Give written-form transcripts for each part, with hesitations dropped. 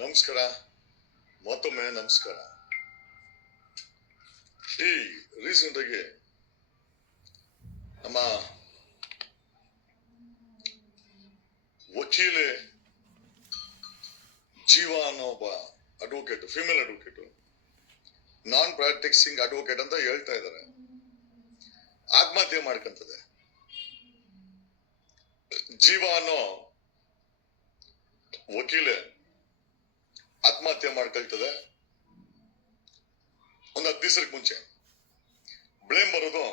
ನಮಸ್ಕಾರ, ಮತ್ತೊಮ್ಮೆ ನಮಸ್ಕಾರ. ಈ ರೀಸೆಂಟ್ ಆಗಿ ನಮ್ಮ ವಕೀಲೆ ಜೀವ ಅನ್ನೋ ಒಬ್ಬ ಅಡ್ವೊಕೇಟ್, ಫಿಮೇಲ್ ಅಡ್ವೊಕೇಟ್, ನಾನ್ ಪ್ರಾಕ್ಟಿಸಿಂಗ್ ಅಡ್ವೊಕೇಟ್ ಅಂತ ಹೇಳ್ತಾ ಇದ್ದಾರೆ, ಆತ್ಮಹತ್ಯೆ ಮಾಡ್ಕೊಂತದೆ. ಜೀವ ಅನ್ನೋ ವಕೀಲೆ ಆತ್ಮಹತ್ಯೆ ಮಾಡ್ಕೊಳ್ತದೆ. ಒಂದು 10 ದಿವಸಕ್ಕೆ ಮುಂಚೆ ಬ್ಲೇಮ್ ಬರೋದು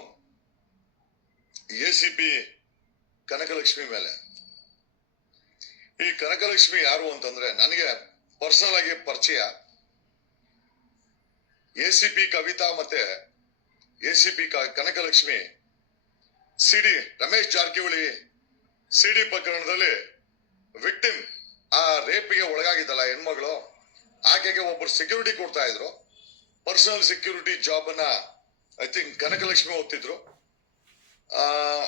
ACP ಕನಕಲಕ್ಷ್ಮಿ ಮೇಲೆ. ಈ ಕನಕಲಕ್ಷ್ಮಿ ಯಾರು ಅಂತಂದ್ರೆ ನನಗೆ ಪರ್ಸನಲ್ ಆಗಿ ಪರಿಚಯ. ACP ಕವಿತಾ ಮತ್ತೆ ACP ಕನಕಲಕ್ಷ್ಮಿ ರಮೇಶ್ ಜಾರಕಿಹೊಳಿ CD ಪ್ರಕರಣದಲ್ಲಿ ವಿಕ್ಟಿಮ್, ಆ ರೇಪಿಗೆ ಒಳಗಾಗಿದ್ದಲ್ಲ ಹೆಣ್ಮಗಳು, ಆಕೆಗೆ ಒಬ್ಬರು ಸೆಕ್ಯೂರಿಟಿ ಕೊಡ್ತಾ ಇದ್ರು. ಪರ್ಸನಲ್ ಸೆಕ್ಯೂರಿಟಿ ಜಾಬ್ ಅನ್ನ ಐ ಥಿಂಕ್ ಕನಕಲಕ್ಷ್ಮಿ ಓದ್ತಿದ್ರು.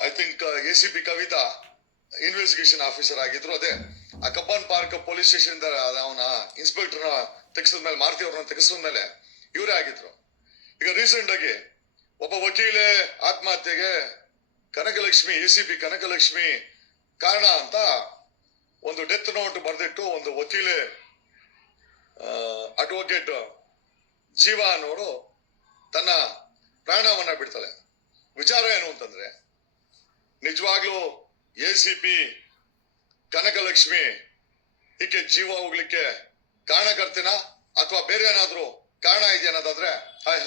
I think ACP Kavita investigation officer ಆಗಿದ್ರು. ಅದೇ ಆ ಕಬ್ಬನ್ ಪಾರ್ಕ್ ಪೊಲೀಸ್ ಸ್ಟೇಷನ್ ಅವನ ಇನ್ಸ್ಪೆಕ್ಟರ್ನ ತೆಗೆಸಿದ ಮೇಲೆ, ಮಾರುತಿ ಅವ್ರನ್ನ ತೆಗೆಸಿದ ಮೇಲೆ ಇವರೇ ಆಗಿದ್ರು. ಈಗ ರೀಸೆಂಟ್ ಆಗಿ ಒಬ್ಬ ವಕೀಲೆ ಆತ್ಮಹತ್ಯೆಗೆ ಕನಕಲಕ್ಷ್ಮಿ, ACP ಕನಕಲಕ್ಷ್ಮಿ ಕಾರಣ ಅಂತ ಒಂದು ಡೆತ್ ನೋಟ್ ಬರೆದಿಟ್ಟು ಒಂದು ವಕೀಲೆ ಅಡ್ವೊಕೇಟ್ ಜೀವ ಅನ್ನೋರು ತನ್ನ ಪ್ರಾಣವನ್ನ ಬಿಡ್ತಾಳೆ. ವಿಚಾರ ಏನು ಅಂತಂದ್ರೆ, ನಿಜವಾಗ್ಲೂ ACP ಕನಕಲಕ್ಷ್ಮಿ ಈಕೆ ಜೀವ ಹೋಗ್ಲಿಕ್ಕೆ ಕಾರಣಕರ್ತಿನ ಅಥವಾ ಬೇರೆ ಏನಾದ್ರು ಕಾರಣ ಇದೆಯಾ ಅನ್ನೋದಾದ್ರೆ, ಹಾಯ್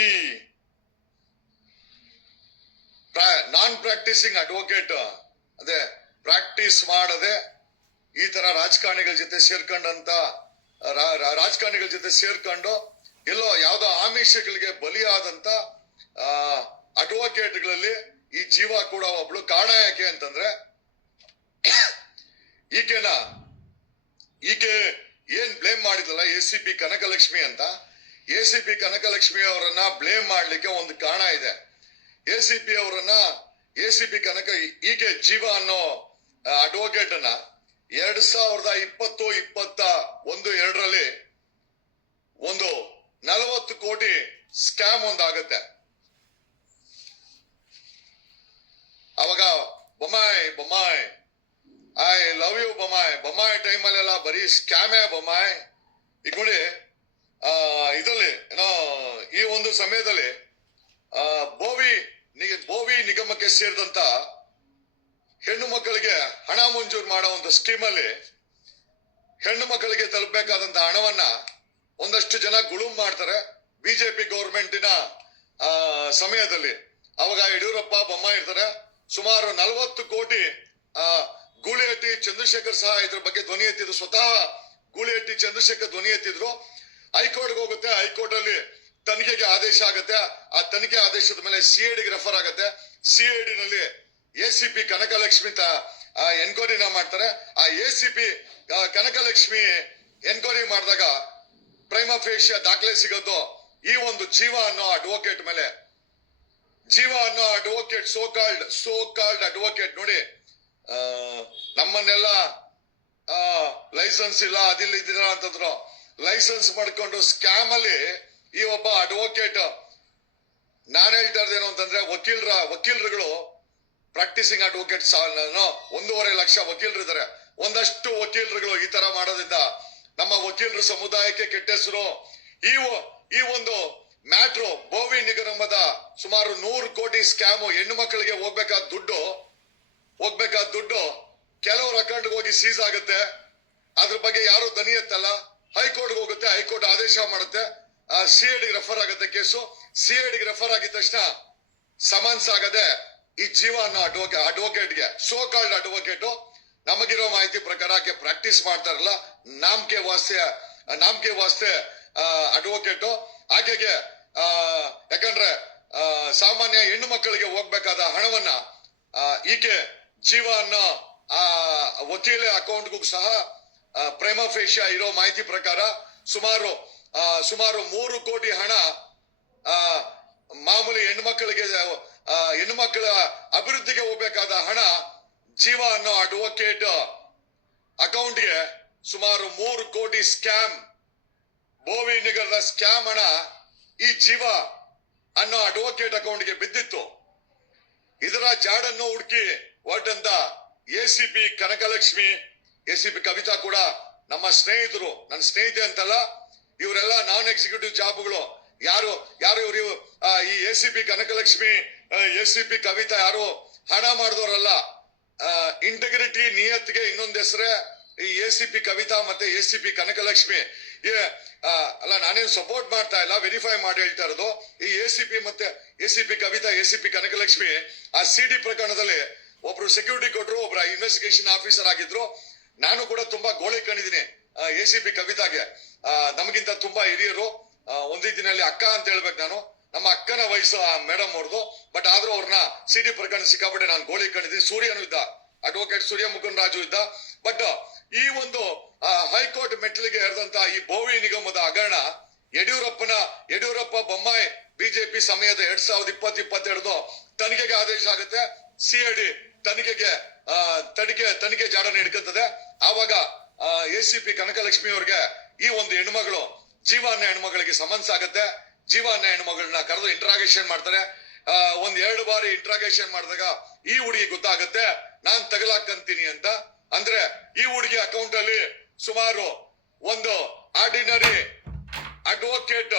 ಈ ನಾನ್ ಪ್ರಾಕ್ಟಿಸಿಂಗ್ ಅಡ್ವೊಕೇಟ್, ಅದೇ ಪ್ರಾಕ್ಟೀಸ್ ಮಾಡದೆ ಈ ತರ ರಾಜಕಾರಣಿಗಳ ಜೊತೆ ಸೇರ್ಕೊಂಡು ಎಲ್ಲೋ ಯಾವ್ದೋ ಆಮಿಷಗಳಿಗೆ ಬಲಿಯಾದಂತ ಅಡ್ವೊಕೇಟ್ಗಳಲ್ಲಿ ಈ ಜೀವ ಕೂಡ ಒಬ್ಳು. ಕಾರಣ ಯಾಕೆ ಅಂತಂದ್ರೆ, ಈಕೆ ಏನ್ ಬ್ಲೇಮ್ ಮಾಡಿದ್ಲಲ್ಲ ACP ಕನಕಲಕ್ಷ್ಮಿ ಅಂತ, ACP ಕನಕಲಕ್ಷ್ಮಿ ಅವರನ್ನ ಬ್ಲೇಮ್ ಮಾಡ್ಲಿಕ್ಕೆ ಒಂದು ಕಾರಣ ಇದೆ. ACP ಈಕೆ ಜೀವ ಅನ್ನೋ ಅಡ್ವೊಕೇಟ್ ಅನ್ನ 2020-21-2 ಒಂದು 40 ಕೋಟಿ ಸ್ಕ್ಯಾಮ್ ಒಂದಾಗತ್ತೆ. ಅವಾಗ Bommai I love you Bommai ಟೈಮಲ್ಲೆಲ್ಲ ಬರೀ ಸ್ಕ್ಯಾಮೇ ಬೊಮ್ಮಾಯಿ. ಈಗ ನೋಡಿ, ಇದರಲ್ಲಿ ಏನೋ ಈ ಒಂದು ಸಮಯದಲ್ಲಿ ಬೋವಿ ನಿಗಮಕ್ಕೆ ಸೇರಿದಂತ ಹೆಣ್ಣು ಮಕ್ಕಳಿಗೆ ಹಣ ಮಂಜೂರು ಮಾಡೋ ಒಂದು ಸ್ಕೀಮ್ ಅಲ್ಲಿ ಹೆಣ್ಣು ಮಕ್ಕಳಿಗೆ ತಲುಪಬೇಕಾದಂತ ಹಣವನ್ನ ಒಂದಷ್ಟು ಜನ ಗುಳುಂ ಮಾಡ್ತಾರೆ ಬಿಜೆಪಿ ಗೌರ್ಮೆಂಟಿನ ಸಮಯದಲ್ಲಿ. ಅವಾಗ ಯಡಿಯೂರಪ್ಪ ಬೊಮ್ಮಾಯಿ ಇರ್ತಾರೆ. ಸುಮಾರು 40 ಕೋಟಿ ಗೂಳಿಹಟ್ಟಿ ಚಂದ್ರಶೇಖರ್ ಸಹ ಇದ್ರ ಬಗ್ಗೆ ಧ್ವನಿ ಎತ್ತಿದ್ರು. ಸ್ವತಃ ಗೂಳಿಹಟ್ಟಿ ಚಂದ್ರಶೇಖರ್ ಧ್ವನಿ ಎತ್ತಿದ್ರು. ಹೈಕೋರ್ಟ್ಗೆ ಹೋಗುತ್ತೆ, ಹೈಕೋರ್ಟ್ ಅಲ್ಲಿ ತನಿಖೆಗೆ ಆದೇಶ ಆಗುತ್ತೆ. ಆ ತನಿಖೆ ಆದೇಶದ ಮೇಲೆ CIDಗೆ ರೆಫರ್ ಆಗುತ್ತೆ. CID ನಲ್ಲಿ ACP ಕನಕಲಕ್ಷ್ಮಿ ಎನ್ಕ್ವೈರಿನ ಮಾಡ್ತಾರೆ. ಆ ACP ಕನಕಲಕ್ಷ್ಮಿ ಎನ್ಕ್ವೈರಿ ಮಾಡಿದಾಗ ಪ್ರೈಮಾ ಫೇಶಿಯಾ ದಾಖಲೆ ಸಿಗೋದು ಈ ಒಂದು ಜೀವ ಅನ್ನೋ ಅಡ್ವೊಕೇಟ್ ಮೇಲೆ. ಜೀವ ಅನ್ನೋ ಅಡ್ವೊಕೇಟ್, ಸೋ ಕಾಲ್ಡ್ ಅಡ್ವೊಕೇಟ್ ನೋಡಿ, ನಮ್ಮನ್ನೆಲ್ಲ ಲೈಸೆನ್ಸ್ ಇಲ್ಲ, ಅದಿಲ್ಲ ಇದಿಲ್ಲ ಅಂತಂದ್ರು. ಲೈಸೆನ್ಸ್ ಮಾಡ್ಕೊಂಡು ಸ್ಕ್ಯಾಮ್ ಅಲ್ಲಿ ಈ ಒಬ್ಬ ಅಡ್ವೊಕೇಟ್. ನಾನು ಹೇಳ್ತಾ ಇದ್ದೇನು ಅಂತಂದ್ರೆ, ವಕೀಲರುಗಳು ಪ್ರಾಕ್ಟಿಸಿಂಗ್ ಅಡ್ವೊಕೇಟ್ಸ್ 1.5 ಲಕ್ಷ ವಕೀಲರು ಇದ್ದಾರೆ. ಒಂದಷ್ಟು ವಕೀಲರುಗಳು ಈ ತರ ಮಾಡೋದ್ರಿಂದ ನಮ್ಮ ವಕೀಲರ ಸಮುದಾಯಕ್ಕೆ ಕೆಟ್ಟ ಹೆಸರು. ಈ ಒಂದು ಮ್ಯಾಟ್ರು, ಬೋವಿ ನಿಗಮದ ಸುಮಾರು 100 ಕೋಟಿ ಸ್ಕ್ಯಾಮು, ಹೆಣ್ಣು ಮಕ್ಕಳಿಗೆ ಹೋಗ್ಬೇಕಾದ ದುಡ್ಡು ಕೆಲವ್ರ ಅಕೌಂಟ್ಗೆ ಹೋಗಿ ಸೀಸ್ ಆಗುತ್ತೆ. ಅದ್ರ ಬಗ್ಗೆ ಯಾರು ದನಿ ಎತ್ತಲ್ಲ. ಹೈಕೋರ್ಟ್ಗೆ ಹೋಗುತ್ತೆ, ಹೈಕೋರ್ಟ್ ಆದೇಶ ಮಾಡುತ್ತೆ, CIDಗೆ ರೆಫರ್ ಆಗುತ್ತೆ ಕೇಸು. CIDಗೆ ರೆಫರ್ ಆಗಿದ ತಕ್ಷಣ ಸಮನ್ಸ್ ಆಗದೆ ಈ ಜೀವ ಅನ್ನೋ ಅಡ್ವೊಕೇಟ್ಗೆ, ಸೋ ಕಾಲ್ಡ್ ಅಡ್ವೊಕೇಟು, ನಮಗಿರೋ ಮಾಹಿತಿ ಪ್ರಕಾರ ಪ್ರಾಕ್ಟೀಸ್ ಮಾಡ್ತಾರಲ್ಲ, ನಾಮಕೆ ವಾಸ್ತೆ ಅಡ್ವೊಕೇಟು. ಆಕೆಗೆ ಯಾಕಂದ್ರೆ ಸಾಮಾನ್ಯ ಹೆಣ್ಣು ಮಕ್ಕಳಿಗೆ ಹೋಗ್ಬೇಕಾದ ಹಣವನ್ನ ಈಕೆ ಜೀವ ಅನ್ನೋ ವಕೀಲೆ ಅಕೌಂಟ್ಗೂ ಸಹ ಪ್ರೈಮಾ ಫೇಶಿಯಾ ಇರೋ ಮಾಹಿತಿ ಪ್ರಕಾರ ಸುಮಾರು 3 ಕೋಟಿ ಹಣ ಮಾಮೂಲಿ ಹೆಣ್ಣುಮಕ್ಕಳ ಅಭಿವೃದ್ಧಿಗೆ ಹೋಗ್ಬೇಕಾದ ಹಣ ಜೀವ ಅನ್ನೋ ಅಡ್ವೊಕೇಟ್ ಅಕೌಂಟ್ಗೆ ಸುಮಾರು 3 ಕೋಟಿ ಸ್ಕ್ಯಾಮ್, ಬೋವಿ ನಿಗರದ ಸ್ಕ್ಯಾಮ್ ಹಣ ಈ ಜೀವ ಅನ್ನೋ ಅಡ್ವೊಕೇಟ್ ಅಕೌಂಟ್ಗೆ ಬಿದ್ದಿತ್ತು. ಇದರ ಜಾಡನ್ನು ಹುಡುಕಿ ಹೊರಟಂತ ಎಸಿಪಿ ಕನಕಲಕ್ಷ್ಮಿ, ಎಸಿಪಿ ಕವಿತಾ ಕೂಡ ನಮ್ಮ ಸ್ನೇಹಿತರು, ನನ್ನ ಸ್ನೇಹಿತೆ ಅಂತಲ್ಲ, ಇವರೆಲ್ಲ ನಾನ್ ಎಕ್ಸಿಕ್ಯೂಟಿವ್ ಜಾಬ್ಗಳು. ಯಾರು ಇವರು ಈ ಎಸಿಪಿ ಕನಕಲಕ್ಷ್ಮಿ, ಎಸಿಪಿ ಕವಿತಾ ಯಾರು ಹಣ ಮಾಡಿದವರಲ್ಲ. ಇಂಟೆಗ್ರಿಟಿ ನಿಯತ್ಗೆ ಇನ್ನೊಂದು ಹೆಸರೇ ಈ ಎಸಿಪಿ ಕವಿತಾ ಮತ್ತೆ ಎಸಿಪಿ ಕನಕಲಕ್ಷ್ಮಿ. ಅಲ್ಲ, ನಾನೇನು ಸಪೋರ್ಟ್ ಮಾಡ್ತಾ ಇಲ್ಲ, ವೆರಿಫೈ ಮಾಡಿ ಹೇಳ್ತಾ ಇರೋದು. ಈ ಎಸಿಪಿ ಮತ್ತೆ ಎಸಿಪಿ ಕವಿತಾ, ಎಸಿಪಿ ಕನಕಲಕ್ಷ್ಮಿ ಆ ಸಿಡಿ ಪ್ರಕರಣದಲ್ಲಿ ಒಬ್ರು ಸೆಕ್ಯೂರಿಟಿ ಕೊಟ್ರು, ಒಬ್ರು ಇನ್ವೆಸ್ಟಿಗೇಷನ್ ಆಫೀಸರ್ ಆಗಿದ್ರು. ನಾನು ಕೂಡ ತುಂಬಾ ಗೋಳಿ ಕಂಡಿದ್ದೀನಿ ಎಸಿಪಿ ಕವಿತಾಗೆ. ನಮಗಿಂತ ತುಂಬಾ ಹಿರಿಯರು, ಒಂದ್ ರೀತಿನಲ್ಲಿ ಅಕ್ಕ ಅಂತ ಹೇಳ್ಬೇಕು. ನಾನು ನಮ್ಮ ಅಕ್ಕನ ವಯಸ್ಸು ಮೇಡಮ್ ಅವ್ರದ್ದು. ಬಟ್ ಆದ್ರೂ ಅವ್ರನ್ನ ಸಿಡಿ ಪ್ರಕರಣ ಸಿಕ್ಕಾಪಟ್ಟೆ ನಾನು ಗೋಳಿ ಕಂಡಿದ್ದೀನಿ. ಸೂರ್ಯನು ಇದ್ದ, ಅಡ್ವೊಕೇಟ್ ಸೂರ್ಯ ಮುಕುಂದ್ ರಾಜು ಇದ್ದ. ಬಟ್ ಈ ಒಂದು ಹೈಕೋರ್ಟ್ ಮೆಟ್ಲಿಗೆ ಏರಿದಂತ ಈ ಬೋವಿ ನಿಗಮದ ಹಗರಣ ಯಡಿಯೂರಪ್ಪ ಬೊಮ್ಮಾಯಿ ಬಿಜೆಪಿ ಸಮಯದ 2020-22 ತನಿಖೆಗೆ ಆದೇಶ ಆಗುತ್ತೆ. ಸಿಐಡಿ ತನಿಖೆ ಜಾಡನ್ನು ಹಿಡ್ಕತ್ತದೆ. ಆವಾಗ ಎಸಿಪಿ ಕನಕಲಕ್ಷ್ಮಿ ಅವ್ರಿಗೆ ಈ ಒಂದು ಹೆಣ್ಮಗಳು ಜೀವಾನ್ನ ಹೆಣ್ಮಗಳಿಗೆ ಸಮನ್ಸ್ ಆಗತ್ತೆ. ಜೀವಾನ್ನ ಹೆಣ್ಮಗಳನ್ನ ಕರೆದು ಇಂಟ್ರಾಗೇಷನ್ ಮಾಡ್ತಾರೆ. 1-2 ಬಾರಿ ಇಂಟ್ರಾಗೇಷನ್ ಮಾಡಿದಾಗ ಈ ಹುಡುಗಿ ಗೊತ್ತಾಗತ್ತೆ ನಾನ್ ತಗಲಾಕಂತೀನಿ ಅಂತ. ಅಂದ್ರೆ ಈ ಹುಡುಗಿ ಅಕೌಂಟ್ ಅಲ್ಲಿ ಸುಮಾರು ಒಂದು ಆರ್ಡಿನರಿ ಅಡ್ವೊಕೇಟ್,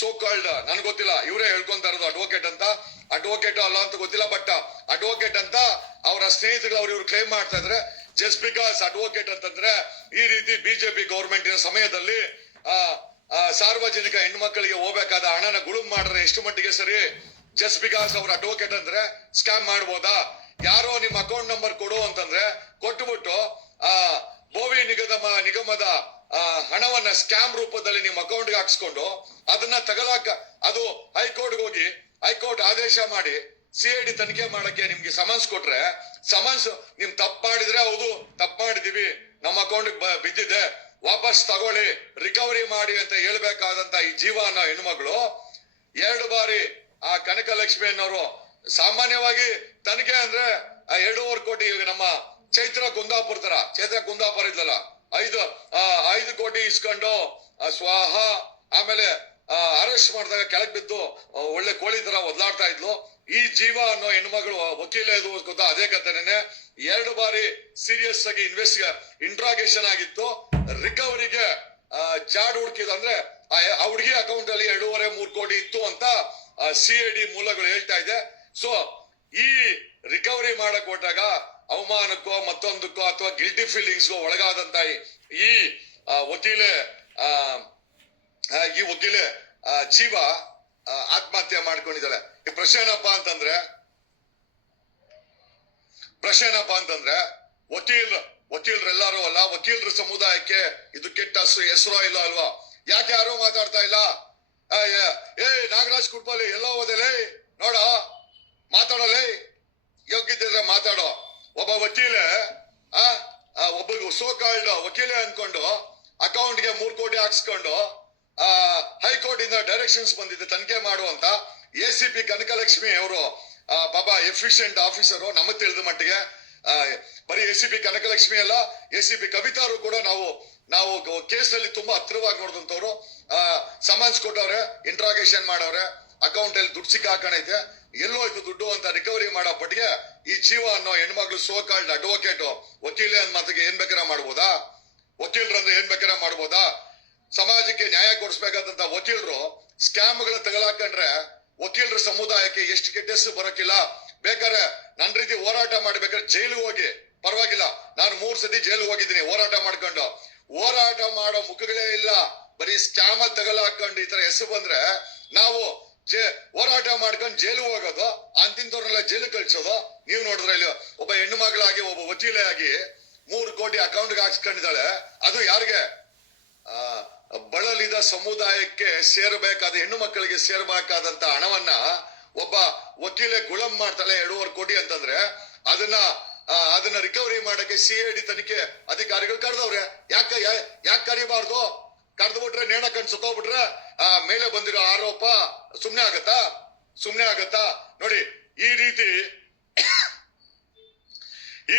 ಸೋ ಕಾಲ್ಡ್, ನನ್ಗೆ ಗೊತ್ತಿಲ್ಲ, ಇವರೇ ಹೇಳ್ಕೊಂತ ಇರೋದು ಅಡ್ವೊಕೇಟ್ ಅಂತ. ಅಡ್ವೊಕೇಟ್ ಅಲ್ಲ ಅಂತ ಗೊತ್ತಿಲ್ಲ, ಬಟ್ ಅಡ್ವೊಕೇಟ್ ಅಂತ ಅವರ ಸ್ನೇಹಿತರು ಇವ್ರು ಕ್ಲೈಮ್ ಮಾಡ್ತಾ ಇದ್ರೆ. ಜಸ್ಟ್ ಬಿಕಾಸ್ ಅಡ್ವೊಕೇಟ್ ಅಂತಂದ್ರೆ ಈ ರೀತಿ ಬಿಜೆಪಿ ಗೌರ್ಮೆಂಟಿನ ಸಮಯದಲ್ಲಿ ಸಾರ್ವಜನಿಕ ಹೆಣ್ಮಕ್ಳಿಗೆ ಹೋಗ್ಬೇಕಾದ ಹಣನ ಗುಳುಂ ಮಾಡ್ರೆ ಎಷ್ಟು ಮಟ್ಟಿಗೆ ಸರಿ? ಜಸ್ಟ್ ಬಿಕಾಸ್ ಅವ್ರ ಅಡ್ವೊಕೇಟ್ ಅಂದ್ರೆ ಸ್ಕ್ಯಾಮ್ ಮಾಡ್ಬೋದಾ? ಯಾರೋ ನಿಮ್ ಅಕೌಂಟ್ ನಂಬರ್ ಕೊಡು ಅಂತಂದ್ರೆ ಕೊಟ್ಟುಬಿಟ್ಟು ಬೋವಿ ನಿಗಮದ ಹಣವನ್ನ ಸ್ಕ್ಯಾಮ್ ರೂಪದಲ್ಲಿ ನಿಮ್ ಅಕೌಂಟ್ಗೆ ಹಾಕ್ಸ್ಕೊಂಡು ಅದನ್ನ ತಗಲಾಕ, ಅದು ಹೈಕೋರ್ಟ್ಗೆ ಹೋಗಿ ಹೈಕೋರ್ಟ್ ಆದೇಶ ಮಾಡಿ ಸಿಐಡಿ ತನಿಖೆ ಮಾಡಕ್ಕೆ ನಿಮ್ಗೆ ಸಮನ್ಸ್ ಕೊಟ್ರೆ, ಸಮನ್ಸ್ ನಿಮ್ ತಪ್ಪು ಮಾಡಿದ್ರೆ ಹೌದು ತಪ್ಪು ಮಾಡಿದೀವಿ, ನಮ್ಮ ಅಕೌಂಟ್ ಬಿದ್ದಿದೆ, ವಾಪಸ್ ತಗೊಳ್ಳಿ, ರಿಕವರಿ ಮಾಡಿ ಅಂತ ಹೇಳ್ಬೇಕಾದಂತ ಈ ಜೀವ ಅನ್ನೋ ಹೆಣ್ಮಗಳು 2 ಬಾರಿ ಆ ಕನಕಲಕ್ಷ್ಮಿ ಅನ್ನೋರು ಸಾಮಾನ್ಯವಾಗಿ ತನಿಖೆ ಅಂದ್ರೆ 2.5 ಕೋಟಿ. ನಮ್ಮ ಚೈತ್ರ ಕುಂದಾಪುರ ಇದ್ಲಲ್ಲ, 5 ಕೋಟಿ ಇಸ್ಕೊಂಡು ಸ್ವಾಹ, ಆಮೇಲೆ ಅರೆಸ್ಟ್ ಮಾಡಿದಾಗ ಕೆಳಗ್ ಬಿದ್ದು ಒಳ್ಳೆ ಕೋಳಿ ತರ ಒದ್ಲಾಡ್ತಾ ಇದ್ಲು. ಈ ಜೀವ ಅನ್ನೋ ಹೆಣ್ಮಗಳು ವಕೀಲ ಗೊತ್ತಾ, ಅದೇ ಕಥೆನೆ 2 ಬಾರಿ ಸೀರಿಯಸ್ ಆಗಿ ಇಂಟ್ರಾಗೇಷನ್ ಆಗಿತ್ತು. ರಿಕವರಿಗೆ ಜಾಡ್ ಹುಡುಕಿದ ಅಂದ್ರೆ ಆ ಹುಡುಗಿ ಅಕೌಂಟ್ ಅಲ್ಲಿ 2.5-3 ಕೋಟಿ ಇತ್ತು ಅಂತ ಸಿಐಡಿ ಮೂಲಗಳು ಹೇಳ್ತಾ ಇದೆ. ಸೊ ಈ ರಿಕವರಿ ಮಾಡಕ್ ಕೊಟ್ಟಾಗ ಅವಮಾನಕ್ಕೋ ಮತ್ತೊಂದಕ್ಕೋ ಅಥವಾ ಗಿಲ್ಟಿ ಫೀಲಿಂಗ್ಸ್ಗೋ ಒಳಗಾದಂತ ಈ ವಕೀಲೆ ಜೀವ ಆತ್ಮಹತ್ಯೆ ಮಾಡ್ಕೊಂಡಿದ್ದಾಳೆ. ಈ ಪ್ರಶ್ನೆ ಏನಪ್ಪಾ ಅಂತಂದ್ರೆ ವಕೀಲರೆಲ್ಲಾರು ಅಲ್ಲ, ವಕೀಲರ ಸಮುದಾಯಕ್ಕೆ ಇದು ಕೆಟ್ಟ ಹೆಸರು ಇಲ್ಲ ಅಲ್ವಾ? ಯಾಕೆ ಯಾರು ಮಾತಾಡ್ತಾ ಇಲ್ಲ? ನಾಗರಾಜ್ ಕುಡ್ಪಲ್ಲಿ ಎಲ್ಲೋ ಹೋದಲೇ ನೋಡ, ಮಾತಾಡೋಲೇ, ಯೋಗ್ಯತೆ ಇದ್ರೆ ಮಾತಾಡೋ. ಒಬ್ಬ ವಕೀಲೆ ಒಬ್ಬ ಸೋ ಕಾಲ್ಡ್ ವಕೀಲೆ ಅನ್ಕೊಂಡು ಅಕೌಂಟ್ಗೆ 3 ಕೋಟಿ ಹಾಕ್ಸ್ಕೊಂಡು ಹೈಕೋರ್ಟ್ ಇಂದ ಡೈರೆಕ್ಷನ್ಸ್ ಬಂದಿದೆ ತನಿಖೆ ಮಾಡುವಂತ. ಎಸಿಪಿ ಕನಕಲಕ್ಷ್ಮಿ ಅವರು ಪಾಪ ಎಫಿಷಿಯಂಟ್ ಆಫೀಸರು. ನಮಗ್ ತಿಳಿದ ಮಟ್ಟಿಗೆ ಬರೀ ಎಸಿಪಿ ಕನಕಲಕ್ಷ್ಮಿ ಅಲ್ಲ, ಎಸಿಪಿ ಕವಿತಾರು ಕೂಡ ನಾವು ಕೇಸಲ್ಲಿ ತುಂಬಾ ಹತ್ತಿರವಾಗಿ ನೋಡಿದಂತವ್ರು. ಸಮನ್ಸ್ ಕೊಟ್ಟವ್ರೆ, ಇಂಟ್ರಾಗೇಷನ್ ಮಾಡವ್ರೆ, ಅಕೌಂಟ್ ಅಲ್ಲಿ ದುಡ್ಡು ಸಿಕ್ಕಾಕಣೈತೆ, ಎಲ್ಲೋಯ್ತು ದುಡ್ಡು ಅಂತ ರಿಕವರಿ ಮಾಡೋ ಪಟ್ಟಿಗೆ ಈ ಜೀವ ಅನ್ನೋ ಹೆಣ್ಮಗಳು ಸೋ ಕಾಲ್ಡ್ ಅಡ್ವೊಕೇಟ್ ವಕೀಲೆ ಅಂದ್ ಮಾತಿಗೆ ಏನ್ ಬೇಕಾರ ಮಾಡ್ಬೋದಾ? ವಕೀಲರಂದ್ರೆ ಏನ್ ಬೇಕಾರ ಮಾಡ್ಬೋದಾ? ಸಮಾಜಕ್ಕೆ ನ್ಯಾಯ ಕೊಡಿಸ್ಬೇಕಾದಂತ ವಕೀಲರು ಸ್ಕ್ಯಾಮ್ಗಳ ತಗಲಾಕೊಂಡ್ರೆ ವಕೀಲರ ಸಮುದಾಯಕ್ಕೆ ಎಷ್ಟು ಕೆಟ್ಟ ಹೆಸರು ಬರೋಕಿಲ್ಲ. ಬೇಕಾದ್ರೆ ನನ್ ರೀತಿ ಹೋರಾಟ ಮಾಡ್ಬೇಕಾದ್ರೆ ಜೈಲಿಗೆ ಹೋಗಿ ಪರವಾಗಿಲ್ಲ, ನಾನು 3 ಸತಿ ಜೈಲಿಗೆ ಹೋಗಿದ್ದೀನಿ ಹೋರಾಟ ಮಾಡ್ಕೊಂಡು. ಹೋರಾಟ ಮಾಡೋ ಮುಖಗಳೇ ಇಲ್ಲ, ಬರೀ ಸ್ಕ್ಯಾಮ್ ಅಲ್ಲಿ ತಗಲಾಕೊಂಡು ಈ ತರ ಹೆಸರು ಬಂದ್ರೆ ನಾವು ಹೋರಾಟ ಮಾಡ್ಕೊಂಡು ಜೈಲಿಗೆ ಹೋಗೋದು, ಅಂತಿಂತವ್ರನ್ನೆಲ್ಲ ಜೈಲಿಗೆ ಕಳ್ಸೋದು. ನೀವು ನೋಡಿದ್ರೆ ಇಲ್ಲಿ ಒಬ್ಬ ಹೆಣ್ಣು ಮಗಳಾಗಿ ಒಬ್ಬ ವಕೀಲೆ ಆಗಿ 3 ಕೋಟಿ ಅಕೌಂಟ್ಗೆ ಹಾಕ್ಸ್ಕೊಂಡಿದ್ದಾಳೆ. ಅದು ಯಾರಿಗೆ? ಬಳಲಿದ ಸಮುದಾಯಕ್ಕೆ ಸೇರಬೇಕಾದ, ಹೆಣ್ಣು ಮಕ್ಕಳಿಗೆ ಸೇರಬೇಕಾದಂತ ಹಣವನ್ನ ಒಬ್ಬ ವಕೀಲೆ ಗುಳಂ ಮಾಡ್ತಾಳೆ 2.5 ಕೋಟಿ ಅಂತಂದ್ರೆ ಅದನ್ನ ರಿಕವರಿ ಮಾಡಕ್ಕೆ ಸಿಐಡಿ ತನಿಖೆ ಅಧಿಕಾರಿಗಳು ಕರೆದವ್ರೆ. ಯಾಕೆ ಕರಿಬಾರ್ದು? ಕರೆದು ಬಿಟ್ರೆ ನೇಣ ಕಂಡು ಸುತ್ತೋಗ್ಬಿಟ್ರೆ ಮೇಲೆ ಬಂದಿರೋ ಆರೋಪ ಸುಮ್ನೆ ಆಗತ್ತಾ? ನೋಡಿ, ಈ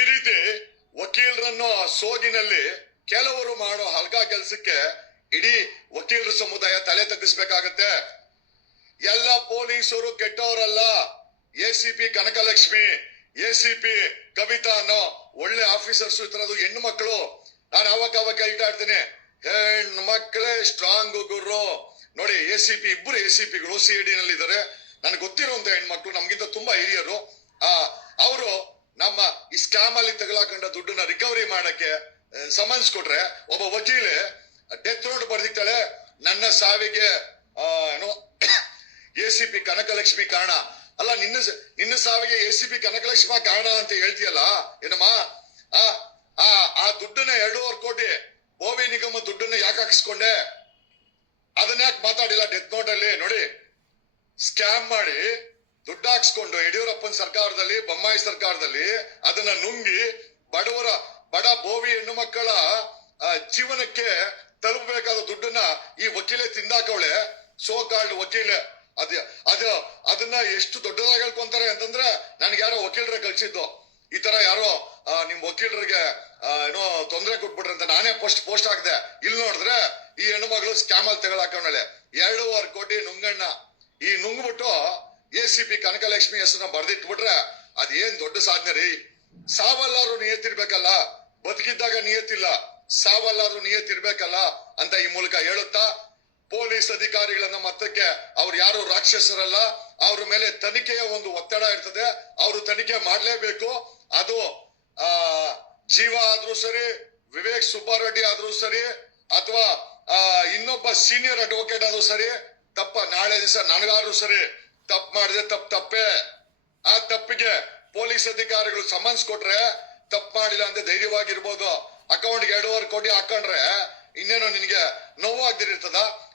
ರೀತಿ ವಕೀಲರನ್ನು ಸೋಗಿನಲ್ಲಿ ಕೆಲವರು ಮಾಡೋ ಹಲ್ಕ ಕೆಲ್ಸಕ್ಕೆ ಇಡೀ ವಕೀಲರ ಸಮುದಾಯ ತಲೆ ತಗ್ಗಿಸ್ಬೇಕಾಗತ್ತೆ. ಎಲ್ಲ ಪೊಲೀಸರು ಕೆಟ್ಟವರಲ್ಲ. ಎಸಿಪಿ ಕನಕಲಕ್ಷ್ಮಿ, ಎಸಿಪಿ ಕವಿತಾ ಅನ್ನೋ ಒಳ್ಳೆ ಆಫೀಸರ್ಸ್ ಇತರದು ಹೆಣ್ಣು ಮಕ್ಕಳು. ನಾನು ಅವಾಗ ಹೇಳ್ತಾ ಇರ್ತೀನಿ, ಹೆಣ್ಣು ಮಕ್ಕಳೇ ಸ್ಟ್ರಾಂಗ್ ಗುರು. ನೋಡಿ, ಎಸಿಪಿ ಇಬ್ಬರು ಎಸಿಪಿಗಳು ಸಿಐಡಿ ನಲ್ಲಿ ಇದ್ದಾರೆ. ನನಗೆ ಗೊತ್ತಿರುವಂತ ಹೆಣ್ಮಕ್ಳು, ನಮ್ಗಿಂತ ತುಂಬಾ ಹಿರಿಯರು. ಅವರು ನಮ್ಮ ಈ ಸ್ಕ್ಯಾಮ್ ಅಲ್ಲಿ ತಗಲಾಕೊಂಡ ದುಡ್ಡನ್ನ ರಿಕವರಿ ಮಾಡಕ್ಕೆ ಸಮನ್ಸ್ ಕೊಟ್ರೆ, ಒಬ್ಬ ವಕೀಲೆ ಡೆತ್ ನೋಟ್ ಬರ್ದಿತ್ತಾಳೆ, ನನ್ನ ಸಾವಿಗೆ ಏನೋ ಎಸಿಪಿ ಕನಕಲಕ್ಷ್ಮಿ ಕಾರಣ. ಅಲ್ಲ, ನಿನ್ನ ಸಾವಿಗೆ ಎಸಿಪಿ ಕನಕಲಕ್ಷ್ಮಿ ಕಾರಣ ಅಂತ ಹೇಳ್ತೀಯಲ್ಲ ಏನಮ್ಮ? ಆ ದುಡ್ಡನ್ನ 2.5 ಕೋಟಿ ಬೋವಿ ನಿಗಮ ದುಡ್ಡನ್ನ ಯಾಕೆ ಹಾಕಿಸ್ಕೊಂಡೆ? ಅದನ್ನ ಯಾಕೆ ಮಾತಾಡಿಲ್ಲ ಡೆತ್ ನೋಟ್ ಅಲ್ಲಿ? ನೋಡಿ, ಸ್ಕ್ಯಾಮ್ ಮಾಡಿ ದುಡ್ಡು ಹಾಕ್ಸ್ಕೊಂಡು ಯಡಿಯೂರಪ್ಪನ ಸರ್ಕಾರದಲ್ಲಿ, ಬೊಮ್ಮಾಯಿ ಸರ್ಕಾರದಲ್ಲಿ ಅದನ್ನ ನುಂಗಿ ಬಡ ಬೋವಿ ಹೆಣ್ಣು ಮಕ್ಕಳ ಜೀವನಕ್ಕೆ ತಲುಪಬೇಕಾದ ದುಡ್ಡನ್ನ ಈ ವಕೀಲೆ ತಿಂದಾಕವಳೆ. So called ವಕೀಲೆ. ಅದನ್ನ ಎಷ್ಟು ದೊಡ್ಡದಾಗಿ ಹೇಳ್ಕೊಂತಾರೆ ಅಂತಂದ್ರೆ, ನನ್ಗೆ ಯಾರೋ ವಕೀಲರ ಕಳ್ಸಿದ್ದು, ಈ ತರ ಯಾರೋ ನಿಮ್ ವಕೀಲರಿಗೆ ಏನೋ ತೊಂದರೆ ಕೊಟ್ಬಿಟ್ರೆ ಅಂತ ನಾನೇ ಪೋಸ್ಟ್ ಹಾಕ್ದೆ. ಇಲ್ಲಿ ನೋಡಿದ್ರೆ ಈ ಹೆಣ್ಣು ಮಗಳು ಸ್ಕ್ಯಾಮ್ ಅಲ್ಲಿ ತಗೊಳಾಕೊಂಡಳೆ 2.5 ಕೋಟಿ ನುಂಗಣ್ಣ. ಈ ನುಂಗ್ಬಿಟ್ಟು ಎಸಿಪಿ ಕನಕಲಕ್ಷ್ಮಿ ಹೆಸರನ್ನ ಬರ್ದಿಟ್ಬಿಟ್ರೆ ಅದೇನ್ ದೊಡ್ಡ ಸಾಧನೆ ರೀ. ಸಾವಲ್ಲಾದ್ರೂ ನಿಯತ್ತಿರ್ಬೇಕಲ್ಲ, ಬದುಕಿದ್ದಾಗ ನಿಯತ್ತಿಲ್ಲ, ಸಾವಲ್ಲಾದ್ರೂ ನಿಯತ್ತಿರ್ಬೇಕಲ್ಲ ಅಂತ ಈ ಮೂಲಕ ಹೇಳುತ್ತಾ, ಪೊಲೀಸ್ ಅಧಿಕಾರಿಗಳನ್ನ ಮತ್ತಕ್ಕೆ ಅವ್ರು ಯಾರು ರಾಕ್ಷಸರಲ್ಲ, ಅವ್ರ ಮೇಲೆ ತನಿಖೆಯ ಒಂದು ಒತ್ತಡ ಇರ್ತದೆ. ಅವರು ತನಿಖೆ ಮಾಡ್ಲೇಬೇಕು. ಅದು ಜೀವ ಆದ್ರೂ ಸರಿ, ವಿವೇಕ್ ಸುಬ್ಬಾರೆಡ್ಡಿ ಆದ್ರೂ ಸರಿ, ಅಥವಾ ಇನ್ನೊಬ್ಬ ಸೀನಿಯರ್ ಅಡ್ವೊಕೇಟ್ ಆದ್ರೂ ಸರಿ, ನಾಳೆ ದಿವಸ ನನಗಾದ್ರೂ ಸರಿ, ತಪ್ಪು ಮಾಡಿದ್ರೆ ತಪ್ಪೇ. ಆ ತಪ್ಪಿಗೆ ಪೊಲೀಸ್ ಅಧಿಕಾರಿಗಳು ಸಮನ್ಸ್ ಕೊಟ್ರೆ, ತಪ್ಪು ಮಾಡಿಲ್ಲ ಅಂದ್ರೆ ಧೈರ್ಯವಾಗಿರ್ಬೋದು. ಅಕೌಂಟ್ಗೆ 2.5 ಕೋಟಿ ಹಾಕೊಂಡ್ರೆ ಇನ್ನೇನೋ ನಿನ್ಗೆ ನೋವಾಗ್ದಿರ್ತದ.